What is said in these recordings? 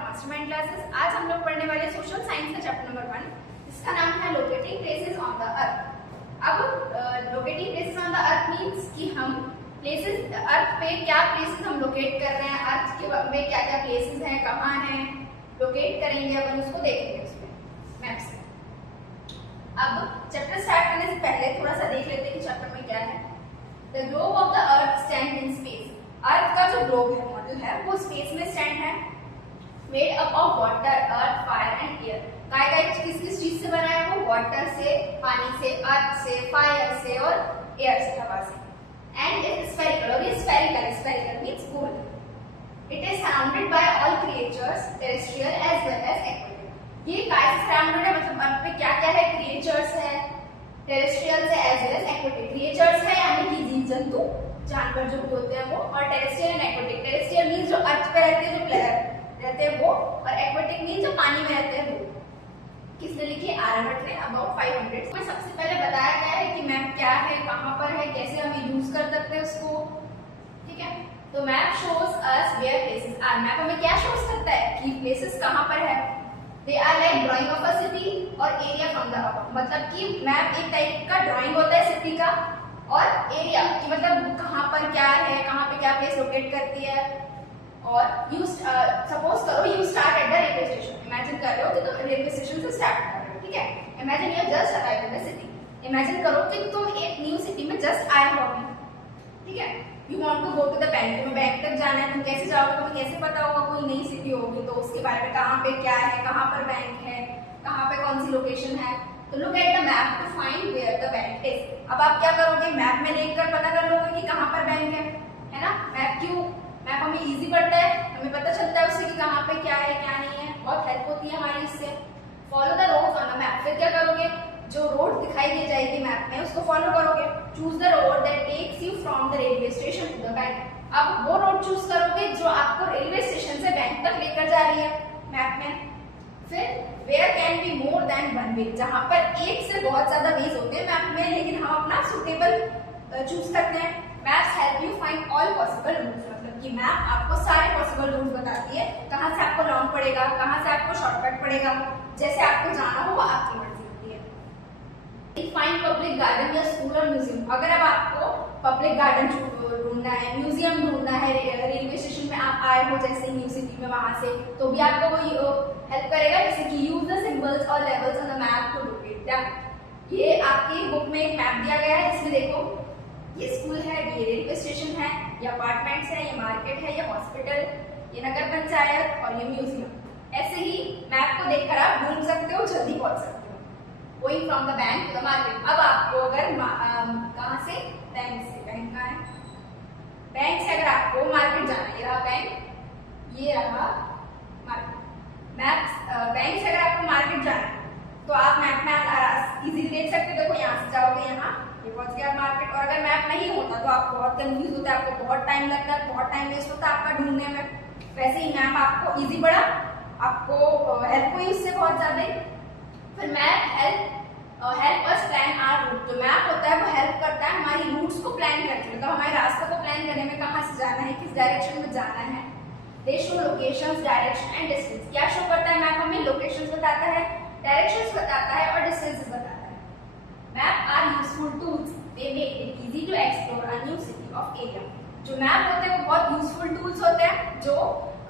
From mastermind classes. आज हम लोग पढ़ने वाले सोशल साइंस का चैप्टर नंबर 1, जिसका नाम है locating places on the earth. अब locating places on the earth means कि हम प्लेसेस अर्थ पे क्या प्लेसेस हम लोकेट कर रहे हैं, अर्थ के में क्या क्या प्लेसेस हैं, कहाँ हैं, लोकेट करेंगे अपन, उसको देखेंगे उसमें मैप से। अब चैप्टर स्टार्ट करने से पहले थोड़ा सा देख लेते हैं कि चैप्टर में क्या है। The globe of the earth stand in space. Earth का जो ग्लोब है, मॉडल है, वो स्पेस में स्टैंड है। Made up of water, earth, fire and air. काय किस किस चीज से बना है वो? वाटर से, पानी से, अर्थ से, फायर से और एयर से, हवा से। एंड इज स्फेरिकल, और ये स्फेरिकल मींस गोल। It is surrounded by all creatures, terrestrial as well as aquatic. ये काय से सराउंडेड है, मतलब अर्थ पे क्या क्या है? क्रिएचर्स है, टेरेस्ट्रियल से as well as aquatic. Creatures है यानी कि जीव जंतु, जानवर जो भी होते हैं वो, और terrestrial and aquatic. Terrestrial means जो अर्थ पे रहते हैं, जो रहते हैं वो, और एक्वेटिक मींस जो पानी में रहते हैं वो। किसने लिखी? आर्यभट्ट ने, अबाउट 500। में सबसे पहले बताया गया है कि मैप क्या है, कहां पर है, कैसे हम यूज कर सकते हैं उसको, ठीक है। तो map shows us where places are. Map हमें क्या शोज करता है कि प्लेसेस कहां पर है। They are like drawing of a city और एरिया फ्रॉम द अबव। मतलब कि मैप एक टाइप का ड्राइंग होता है सिटी का, और एरिया की मतलब कहां पर क्या है, कहां पे क्या प्लेस लोकेट करती है। और यू सपोज करो you start at the railway station. Imagine कर रहे हो कि तुम रेलवे स्टेशन से स्टार्ट कर रहे हो, ठीक है। Imagine you just arrived in the city. Imagine करो कि तुम एक न्यू सिटी में जस्ट आए हो अभी, ठीक है। You want to go to the bank, तुम्हें बैंक तक जाना है। तुम कैसे जाओगे? तुम्हें कैसे पता होगा कोई नई सिटी होगी तो उसके बारे में, कहां पे क्या है, कहां पर बैंक है, कहां पे कौन सी लोकेशन है। तो look at the map to find where the bank is. अब आप क्या करोगे? मैप में देखकर पता कर लोगे कि कहां पर बैंक है ना। मैप क्यों? मैप हमें इजी पड़ता है, हमें पता चलता है उससे कि कहां पे क्या है क्या नहीं है, बहुत हेल्प होती है हमारी इससे। Follow the roads on the map. फिर क्या करोगे? जो रोड दिखाई दे जाएगी मैप में उसको फॉलो करोगे। Choose the road that takes you from the railway station to the bank. अब वो रोड चूज करोगे जो आपको रेलवे स्टेशन से बैंक तक लेकर जा रही है मैप में। फिर where can be more than one way. जहां पर एक से बहुत ज्यादा वेज होते हैं मैप में, लेकिन हम अपना सुटेबल चूज करते हैं। Maps help you find all possible routes. मतलब कि मैप आपको सारे पॉसिबल रूट बताती है, कहां से आपको लॉन्ग पड़ेगा, कहां से आपको शॉर्टकट पड़ेगा, जैसे आपको जाना हो वो आपकी मर्जी होती है। फाइंड पब्लिक गार्डन या स्कूल और म्यूजियम। अगर अब आपको पब्लिक गार्डन ढूंढना है, म्यूजियम ढूंढना है, रेलवे स्टेशन में आप आए हो जैसे न्यू सिटी में, वहां से तो भी आपको वो हेल्प करेगा। जैसे कि यूज द सिंबल्स और levels on the map to locate them. ये आपकी बुक में एक मैप दिया गया है जिसमें देखो ये स्कूल है, ये रेलवे स्टेशन है, ये अपार्टमेंट्स है, ये मार्केट है, ये हॉस्पिटल, ये नगर पंचायत और ये म्यूजियम। ऐसे ही मैप को देखकर आप ढूंढ सकते हो, जल्दी पहुंच सकते हो। Going from the bank to the market. अब आपको अगर कहां से? बैंक से। बैंक कहां है? बैंक से अगर आपको मार्केट जाना है, ये रहा बैंक, ये रहा मार्केट। बैंक से अगर आपको मार्केट जाना है तो आप मैप में इजीली देख सकते हो। देखो यहाँ से जाओगे, यहाँ ये पहुंच गया मार्केट। और अगर मैप नहीं होता तो आप बहुत कंफ्यूज होते हैं, आपको बहुत टाइम लगता है, बहुत टाइम वेस्ट होता है आपका ढूंढने में। वैसे ही मैप आपको इजी पड़ा, आपको हेल्प हुई उससे बहुत ज्यादा। फिर map help us plan our route. जो मैप होता है वो हेल्प करता है हमारी रूट्स को प्लान करने में, तो हमारे रास्तों को प्लान करने में, कहाँ से जाना है, किस डायरेक्शन में जाना है। दे show locations, direction and distance. क्या शो करता है मैप? हमें लोकेशंस बताता है, डायरेक्शंस बताता है और डिस्टेंसेस बताता है। Maps are useful tools, they make it easy to explore a new city of area. जो मैप होते हैं वो बहुत यूजफुल टूल्स होते हैं जो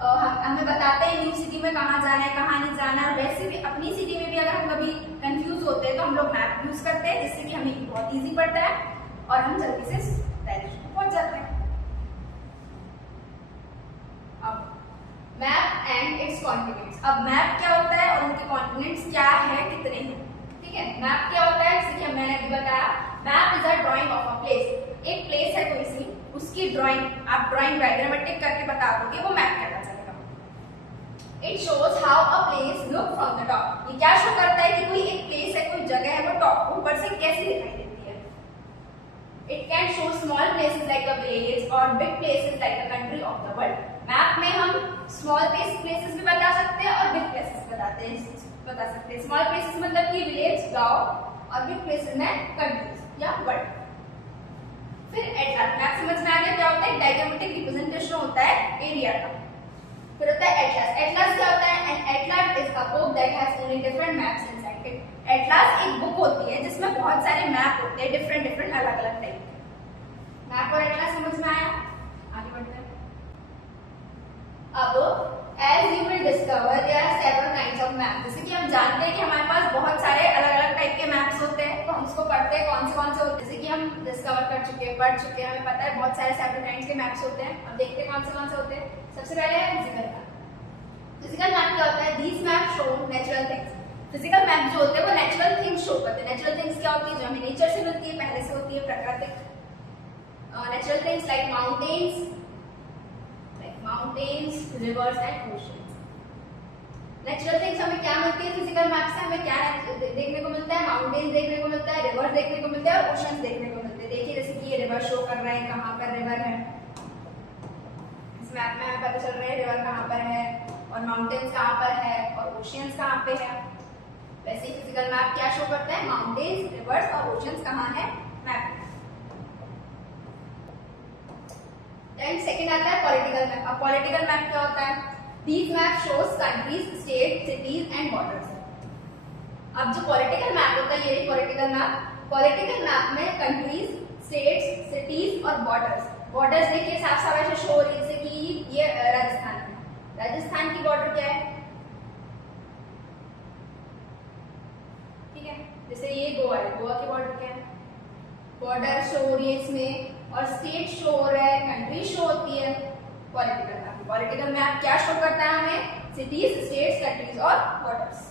हमें बताते हैं न्यू सिटी में कहाँ जाना है, कहाँ नहीं जाना। और वैसे भी अपनी सिटी में भी अगर हम कभी कंफ्यूज होते हैं तो हम लोग मैप यूज करते हैं, जिससे कि हमें बहुत इजी पड़ता है और हम जल्दी से डायरेक्शन में पहुंच जाते हैं। अब मैप एंड इट्स कॉन्टिनेंट्स। अब मैप क्या होता है और उनके कॉन्टिनेंट्स क्या है, कितने हैं, ठीक है। मैप क्या होता है? जैसे कि मैंने अभी बताया, map is a drawing of a place. एक प्लेस है कोई सी, उसकी ड्राइंग आप ड्राइंग डायग्रामेटिक करके बता दोगे, वो मैप कहलाता है। It shows how a place look from the top. ये क्या शो करता है कि कोई एक प्लेस है, कोई जगह है, वो टॉप ऊपर से कैसी दिखाई देती है। It can show small places like a village और big places like a country of the world. Map में हम स्मॉल प्लेसेस भी बता सकते हैं और बिग प्लेसेस बता सकते हैं। स्मॉल प्लेसेस मतलब कि विलेज, गांव, और बिग प्लेसेस में कंट्रीज या वर्ल्ड। फिर एटलास। मैप समझ में आ गया क्या होता है? डायग्रामेटिक रिप्रेजेंटेशन होता है एरिया का। फिर होता है एटलास। एटलास क्या होता है? एटलास एक बुक होती है जिसमें बहुत सारे मैप होते हैं, डिफरेंट अलग अलग टाइप के। मैप और एटलास समझ में आया? आगे बढ़ते हैं। अब as you will discover there are several kinds of maps। जैसे कि हम जानते हैं कि हमारे पास बहुत सारे अलग अलग टाइप के मैप्स होते हैं, तो हम उसको पढ़ते हैं कौन से होते हैं। जैसे कि हम डिस्कवर कर चुके हैं, पढ़ चुके हैं, हमें पता है बहुत सारे several kinds के मैप्स होते हैं। अब देखते हैं कौन से होते हैं। सबसे पहले है फिजिकल मैप। फिजिकल मैप क्या होता है? These maps show natural things। Physical map जो होते हैं वो नेचुरल थिंग्स शो करते हैं। नेचुरल थिंग्स क्या होती है? जो हमें नेचर से मिलती है, पहले से होती है, प्राकृतिक। Natural things like mountains, reverse and oceans. Natural things हमें क्या मिलती है फिजिकल मैप से? हमें क्या देखने को मिलता है? माउंटेन्स देखने को मिलता है, रिवर्स देखने को मिलता है और ओशंस देखने को मिलते हैं। देखिए जैसे कि ये रिवर शो कर रहे हैं, कहाँ पर रिवर है। इस मैप में हमें पता चल रहा है रिवर कहाँ पर है और माउंटेन्स कहाँ पर है और ओशंस कहाँ पे है। वैसे ही फिजिकल मैप क्या शो करता है? माउंटेन्स, रिवर्स और ओशंस कहाँ है मैप। एंड सेकंड आता है पॉलिटिकल मैप। अब पॉलिटिकल मैप क्या होता है? These maps shows countries, states, cities and borders। अब जो पॉलिटिकल मैप होता है, ये पॉलिटिकल मैप में कंट्रीज, स्टेट्स, सिटीज और बॉर्डर्स देखिए साफ साफ ऐसे शो हो रही है। जैसे कि ये राजस्थान की बॉर्डर क्या है? ठीक है, जैसे ये गोवा है, गोवा की बॉर्डर क्या है? बॉर्डर शो हो रही है इसमें, और स्टेट शो हो रहा है, कंट्री शो होती है। पॉलिटिकल मैप क्या शो करता है हमें? सिटीज, स्टेट्स, कंट्रीज और बॉर्डर्स।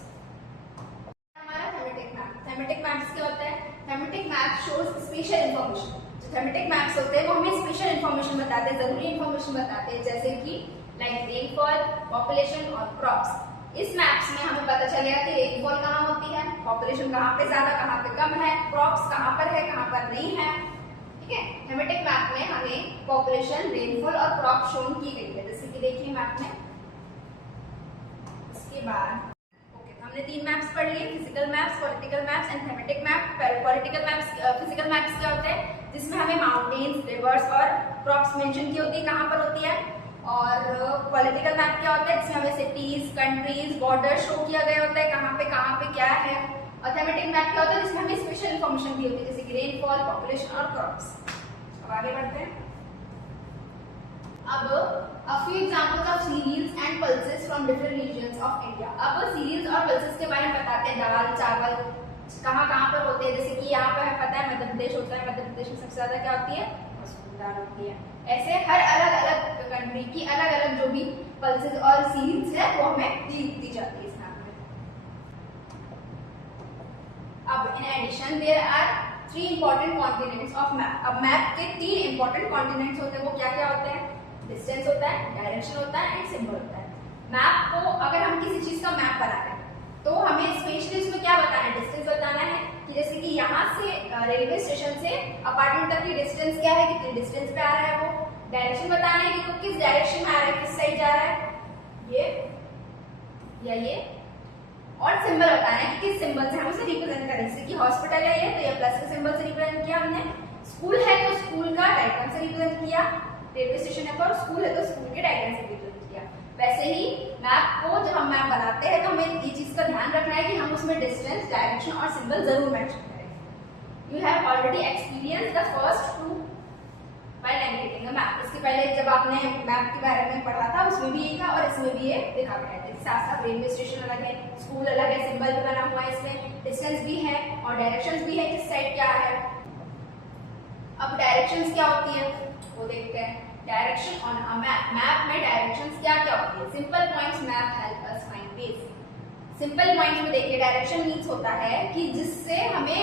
हमारा थेमेटिक मैप्स क्या होता है? Thematic map shows special information. जो थेमेटिक मैप्स होते हैं वो हमें स्पेशल इंफॉर्मेशन बताते हैं, जरूरी इंफॉर्मेशन बताते हैं, जैसे कि लाइक रेनफॉल, पॉपुलेशन और क्रॉप्स। इस मैप्स में हमें पता चलेगा कि रेनफॉल कहाँ होती है, पॉपुलेशन कहाँ पे ज्यादा, कहाँ पे कम है, क्रॉप्स कहाँ पर है, कहाँ पर नहीं है। ठीक है, थेमेटिक मैप में हमें पॉपुलेशन, रेनफॉल और क्रॉप शोन की गई है। जैसे कि देखिए मैप में। इसके बाद हमने 3 मैप्स पढ़ लिए, physical maps, political maps and thematic map. Political maps, physical maps क्या होते हैं? जिसमें हमें माउंटेन्स, रिवर्स और क्रॉप्स मेंशन की होती है, कहाँ पर होती है। और पॉलिटिकल मैप क्या होता है? जिसमें हमें सिटीज, कंट्रीज, बॉर्डर शो किया गया होता है, कहाँ पे क्या है। और थेमेटिक मैप क्या होता है? जिसमें हमें स्पेशल इंफॉर्मेशन दी होती है, जैसे कि रेनफॉल, पॉपुलेशन और क्रॉप्स। अब आगे बढ़ते हैं। अब a few examples of cereals and pulses from different regions of India। अब cereals और pulses के बारे में बताते हैं। दाल, चावल कहाँ पर होते हैं? जैसे कि यहाँ पर पता है मध्य प्रदेश होता है, मध्य प्रदेश में सबसे ज्यादा क्या होती है? मसूर दाल होती है। ऐसे हर अलग अलग कंट्री की अलग अलग जो भी पल्सेस और सीरील्स है वो हमें दी जाती है इस मैप में। अब in addition there are 3 important continents of map. अब मैप के 3 इंपॉर्टेंट कॉन्टिनेंट्स होते हैं, वो क्या क्या होते हैं? डिस्टेंस होता है, डायरेक्शन होता है एंड सिंबल होता है। मैप को अगर हम किसी चीज का मैप बना रहे हैं तो हमें स्पेशली उसमें क्या बताना है? डिस्टेंस बताना है कि जैसे कि यहाँ से रेलवे स्टेशन से अपार्टमेंट तक की डिस्टेंस क्या है, कितनी डिस्टेंस पे आ रहा है वो। डायरेक्शन बताना है कि किस डायरेक्शन में आ रहा है, किस साइड जा रहा है, ये या ये। और सिंबल बताना है कि किस सिंबल से हम उसे रिप्रेजेंट करें। जैसे कि हॉस्पिटल है ये, तो ये प्लस के सिंबल से रिप्रेजेंट किया हमने। स्कूल है तो स्कूल का डायग्राम से रिप्रेजेंट किया। रेलवे स्टेशन है तो स्कूल है तो स्कूल के डायग्राम से रिप्रेजेंट किया। वैसे ही मैप को जब हम मैप बनाते हैं तो हमें ये चीज का ध्यान रखना है कि हम उसमें डिस्टेंस, डायरेक्शन और सिंबल जरूर मेंशन करें। You have already experience the first 2 while navigating the map. इसके पहले जब आपने मैप के बारे में पढ़ा था उसमें भी ये था और इसमें भी ये देखा गया है। साथ साथ रेलवे स्टेशन अलग है, स्कूल अलग है, सिंबल भी बना हुआ है, इसमें डिस्टेंस भी है और डायरेक्शंस भी है, किस साइड क्या है। अब डायरेक्शंस क्या होती है वो देखते हैं। Direction on a map. Map में डायरेक्शंस क्या क्या होती है? Simple points map help us find ways. Simple points में देखिए डायरेक्शन मीन्स होता है कि जिससे हमें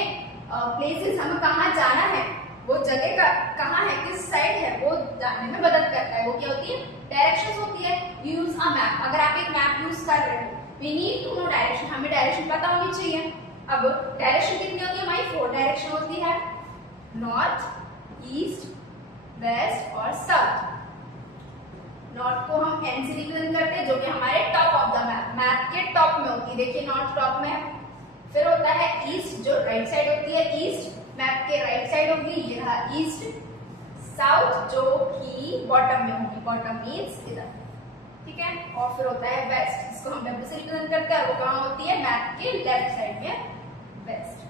प्लेसेस, हमें कहाँ जाना है, वो जगह का कहाँ है, किस साइड है, वो जानने में मदद करता है। वो क्या होती है? डायरेक्शंस होती है। Use a map. अगर आप एक मैप यूज कर रहे हो, we need to know direction. हमें डायरेक्शन पता होनी चाहिए। अब डायरेक्शन कितनी होती है हमारी? 4 डायरेक्शन होती है, नॉर्थ, ईस्ट, वेस्ट और साउथ। नॉर्थ को हम एन से रिप्रेजेंट करते हैं जो कि हमारे top of the map, map के टॉप में होती है। देखिए नॉर्थ टॉप में है। फिर होता है ईस्ट जो राइट साइड होती है, ईस्ट मैप के राइट साइड होगी, ये रहा ईस्ट। साउथ जो कि बॉटम में होगी, बॉटम मींस इधर, ठीक है। और फिर होता है वेस्ट जिसको हम डब्ल्यू से रिप्रेजेंट करते हैं और वो कहाँ होती है? मैप के लेफ्ट साइड में west.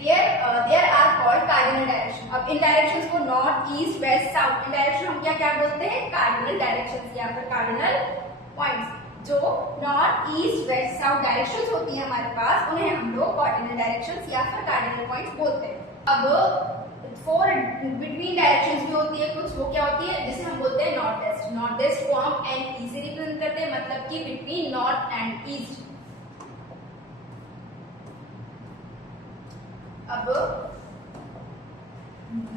There are called cardinal direction। अब इन डायरेक्शंस को नॉर्थ, ईस्ट, वेस्ट, साउथ, इन डायरेक्शन हम क्या क्या बोलते हैं? कार्डिनल डायरेक्शंस या फिर कार्डिनल पॉइंट्स। जो north, east, west, south directions होती हैं हमारे पास, उन्हें हम लोग ऑर्डिनल डायरेक्शंस या फिर कार्डिनल पॉइंट्स बोलते हैं। अब फोर बिटवीन डायरेक्शंस भी होती है कुछ, वो क्या होती है? जिसे हम बोलते हैं नॉर्थ वेस्ट। नॉर्थ वेस्ट को हम एंड ई से रिप्रेजेंट करते हैं, मतलब कि बिटवीन नॉर्थ एंड ईस्ट। अब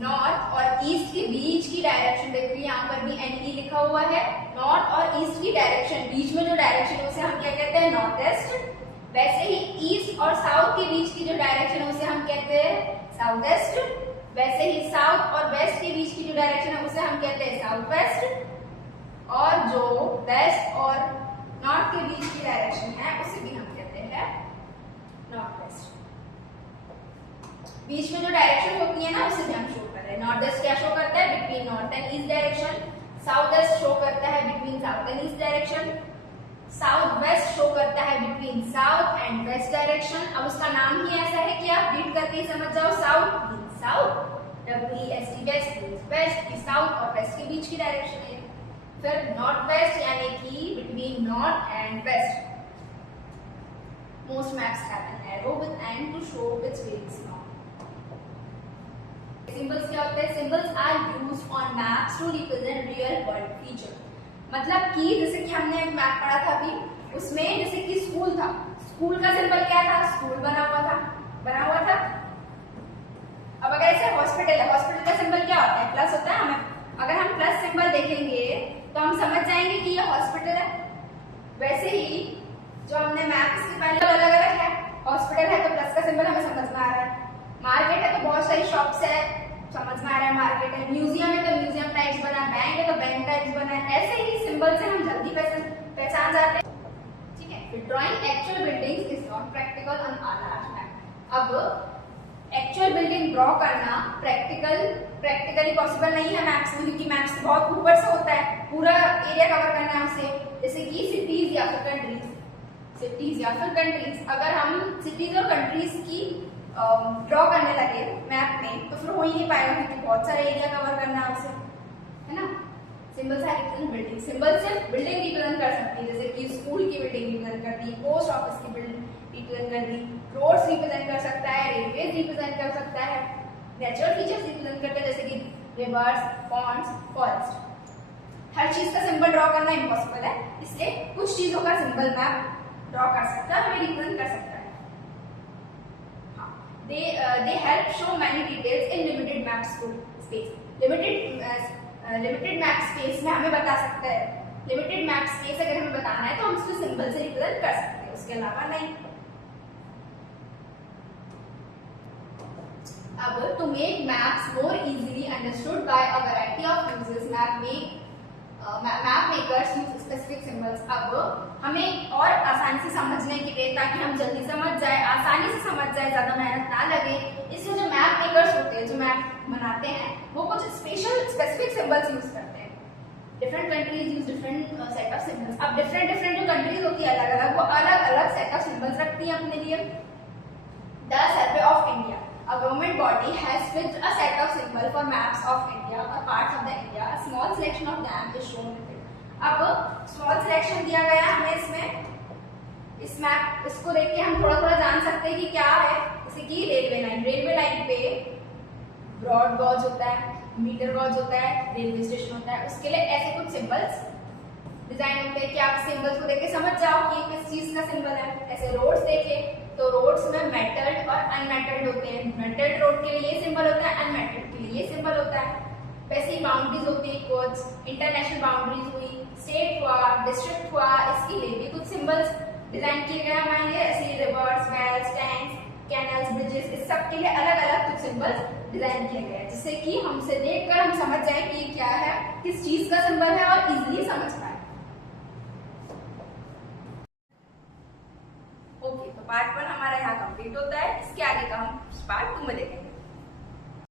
नॉर्थ और ईस्ट के बीच की डायरेक्शन देखिए, यहाँ पर भी एन ई लिखा हुआ है। नॉर्थ और ईस्ट की डायरेक्शन, बीच में जो डायरेक्शन है उसे हम क्या कहते हैं? North west. वैसे ही ईस्ट और साउथ के बीच की जो डायरेक्शन है उसे हम कहते हैं साउथ वेस्ट। वैसे ही साउथ और वेस्ट के बीच की जो डायरेक्शन है उसे हम कहते हैं साउथ वेस्ट। और जो वेस्ट और नॉर्थ के बीच की डायरेक्शन है उसे भी हम कहते हैं नॉर्थ वेस्ट। बीच में जो डायरेक्शन होती है ना उसे भी हम शो कर रहे हैं। नॉर्थ वेस्ट क्या शो करता है? Between north and east direction. South west show करता है between south and east direction. South west show करता है between south and west direction. अब उसका नाम ही ऐसा है कि आप रीड करके ही समझ जाओ। South means south, WEST west means west, की साउथ और वेस्ट के बीच की डायरेक्शन है। फिर नॉर्थ वेस्ट यानी कि between north and west. Most maps have an arrow with end to show which way is north। Symbols क्या होते हैं? Symbols are used on maps to represent real world feature. मतलब कि जैसे कि हमने एक मैप पढ़ा था अभी, उसमें जैसे कि स्कूल था, स्कूल का सिंबल क्या था? स्कूल बना हुआ था। अब अगर ऐसे हॉस्पिटल है, हॉस्पिटल का सिंबल क्या होता है? प्लस होता है। हमें अगर हम प्लस सिंबल देखेंगे तो हम समझ जाएंगे कि ये हॉस्पिटल है। वैसे ही जो हमने मैप इसके पहले अलग अलग है, हॉस्पिटल है तो प्लस का सिंबल हमें समझ में आ रहा है। मार्केट है तो बहुत सारी शॉप्स है, समझ में आ रहा है मार्केट है। म्यूजियम है तो म्यूजियम टाइप्स बना, बैंक है तो बैंक टाइप्स बना। ऐसे ही सिंबल से हम जल्दी पहचान जाते हैं। ठीक है। फिर drawing actual buildings is not practical on a large map. अब एक्चुअल बिल्डिंग ड्रॉ करना प्रैक्टिकली पॉसिबल नहीं है मैप्स में, क्योंकि मैप्स बहुत ऊपर से होता है, पूरा एरिया कवर करना है उसे। जैसे कि सिटीज या फिर कंट्रीज, अगर हम सिटीज और कंट्रीज की ड्रॉ करने लगे मैप में तो फिर हो ही नहीं पाएगा, क्योंकि बहुत सारा एरिया कवर करना है उसे, है ना। Symbols are represent building. Symbol से बिल्डिंग रिप्रेजेंट कर सकती है, जैसे कि स्कूल की बिल्डिंग रिप्रेजेंट कर दी, पोस्ट ऑफिस की बिल्डिंग रिप्रेजेंट कर दी, रोड्स रिप्रेजेंट कर सकता है, रेलवे रिप्रेजेंट कर सकता है, नेचुरल फीचर्स रिप्रेजेंट करते हैं जैसे कि रिवर्स, पॉन्ड्स, फॉरेस्ट। हर चीज का सिंबल ड्रॉ करना इम्पॉसिबल है, इसलिए कुछ चीजों का सिंबल मैप ड्रॉ कर सकता है, हमें रिप्रेजेंट कर सकता है। They help show many details in limited map space। limited map space में हमें बता सकता है, limited map space अगर हमें बताना है तो हम उसको सिंबल से रिप्रेजेंट कर सकते हैं, उसके अलावा नहीं। अब to make maps more easily understood by a variety of users, map makers use specific symbols। अब हमें और आसानी से समझने के लिए, ताकि हम जल्दी समझ जाए, आसानी से समझ जाए, ज्यादा मेहनत ना लगे, इसलिए जो मैप मेकर्स होते हैं, जो मैप बनाते हैं, वो कुछ स्पेसिफिक सिंबल्स यूज करते हैं। Different countries use different set of symbols. अब डिफरेंट जो कंट्रीज होती है अलग अलग, वो अलग अलग सेट ऑफ सिंबल्स रखती हैं अपने लिए। The survey of India, a government body, has fixed a set of symbols for maps of India or parts of the India। A small selection of them is shown with it। अब small selection दिया गया हमें इसमें, इस map इसको देख के हम थोड़ा थोड़ा जान सकते हैं कि क्या है। जैसे कि रेलवे लाइन पे ब्रॉड गॉज होता है, मीटर गॉज होता है, रेलवे स्टेशन होता है, उसके लिए ऐसे कुछ सिंबल्स डिजाइन होते हैं कि आप सिंबल्स को देख के समझ जाओ कि ये किस चीज का सिंबल है। ऐसे रोड्स देखे तो रोड्स में मेटल्ड और अनमेटल्ड होते हैं। मेटल्ड रोड के लिए ये सिंबल होता है, अनमेटल्ड के लिए ये सिंबल होता है। वैसे ही बाउंड्रीज होती है, कुछ इंटरनेशनल बाउंड्रीज हुई, स्टेट हुआ, डिस्ट्रिक्ट हुआ, इसके लिए भी कुछ सिंबल्स डिजाइन किए गए हमारे लिए। ऐसे rivers, wells, tanks, canals, bridges, इस सब के लिए अलग अलग कुछ सिंबल्स डिजाइन किए गए हैं, जिससे कि हमसे देखकर हम समझ जाए कि ये क्या है, किस चीज का सिंबल है, और इजिली समझ